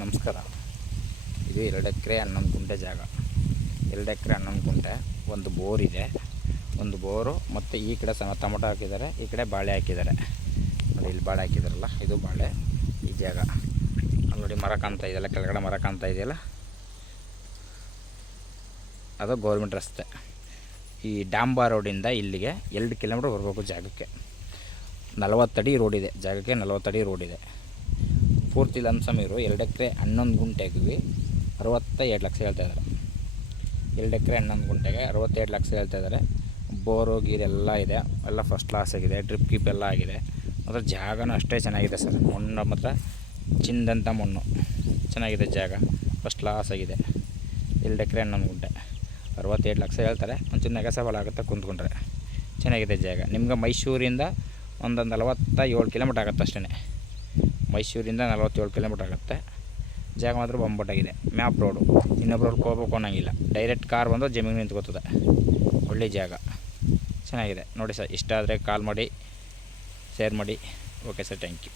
ನಮಸ್ಕಾರ. ಇದು 2 ಎಕರೆ 11 ಗುಂಟೆ ಜಾಗ. 2 ಎಕರೆ 11 ಗುಂಟೆ, ಒಂದು ಬೋರ್ ಇದೆ. ಒಂದು ಬೋರು ಮತ್ತು ಈ ಕಡೆ ಟೊಮೊಟೊ ಹಾಕಿದ್ದಾರೆ, ಈ ಕಡೆ ಬಾಳೆ ಹಾಕಿದ್ದಾರೆ. ನೋಡಿ ಇಲ್ಲಿ ಬಾಳೆ ಹಾಕಿದಾರಲ್ಲ, ಇದು ಬಾಳೆ. ಈ ಜಾಗ ನೋಡಿ, ಮರ ಕಾಣ್ತಾ ಇದೆಯಲ್ಲ, ಕೆಳಗಡೆ ಮರ ಕಾಣ್ತಾ ಇದೆಯಲ್ಲ, ಅದು ಗೌರ್ಮೆಂಟ್ ರಸ್ತೆ. ಈ ಡಾಂಬಾ ರೋಡಿಂದ ಇಲ್ಲಿಗೆ 2 ಕಿಲೋಮೀಟ್ರ್ ಬರಬೇಕು. ಜಾಗಕ್ಕೆ 40 ಅಡಿ ರೋಡ್ ಇದೆ. ಜಾಗಕ್ಕೆ 40 ಅಡಿ ರೋಡ್ ಇದೆ. ಪೂರ್ತಿ ಲಂಸಮೀರು 2 ಎಕರೆ 11 ಗುಂಟೆಗೆ 67 ಲಕ್ಷ ಹೇಳ್ತಾಯಿದ್ದಾರೆ. 2 ಎಕರೆ 11 ಗುಂಟೆಗೆ 67 ಲಕ್ಷ ಹೇಳ್ತಾಯಿದ್ದಾರೆ. ಬೋರು ಗೀರೆಲ್ಲ ಇದೆ, ಎಲ್ಲ ಫಸ್ಟ್ ಕ್ಲಾಸ್ ಆಗಿದೆ. ಡ್ರಿಪ್ ಗಿಪ್ ಎಲ್ಲ ಆಗಿದೆ. ಮಾತ್ರ ಜಾಗನೂ ಅಷ್ಟೇ ಚೆನ್ನಾಗಿದೆ ಸರ್. ಮಣ್ಣು ಮಾತ್ರ ಚಿಂದಂಥ ಮಣ್ಣು, ಚೆನ್ನಾಗಿದೆ ಜಾಗ, ಫಸ್ಟ್ ಕ್ಲಾಸ್ ಆಗಿದೆ. 2 ಎಕರೆ 11 ಗುಂಟೆ 67 ಲಕ್ಷ ಹೇಳ್ತಾರೆ. ಒಂಚೂರು ನೆಗೆಸಬಲ್ ಆಗುತ್ತೆ ಕುಂತ್ಕೊಂಡ್ರೆ. ಚೆನ್ನಾಗಿದೆ ಜಾಗ. ನಿಮ್ಗೆ ಮೈಸೂರಿಂದ ಒಂದು 47 ಕಿಲೋಮೀಟ್ರ್ ಆಗುತ್ತೆ ಅಷ್ಟೇ. ಮೈಸೂರಿಂದ 47 ಕಿಲೋಮೀಟ್ರ್ ಆಗುತ್ತೆ. ಜಾಗ ಮಾತ್ರ ಬೊಂಬಾಟಾಗಿದೆ. ಮ್ಯಾಪ್ ರೋಡು, ಇನ್ನೊಬ್ರವ್ರಿಗೆ ಹೋಗ್ಬೇಕು ಅನ್ನೋಂಗಿಲ್ಲ. ಡೈರೆಕ್ಟ್ ಕಾರ್ ಬಂದು ಜಮೀನು ನಿಂತ್ಕೋತದೆ. ಒಳ್ಳೆ ಜಾಗ, ಚೆನ್ನಾಗಿದೆ ನೋಡಿ ಸರ್. ಇಷ್ಟ ಆದರೆ ಕಾಲ್ ಮಾಡಿ, ಶೇರ್ ಮಾಡಿ. Okay sir, thank you.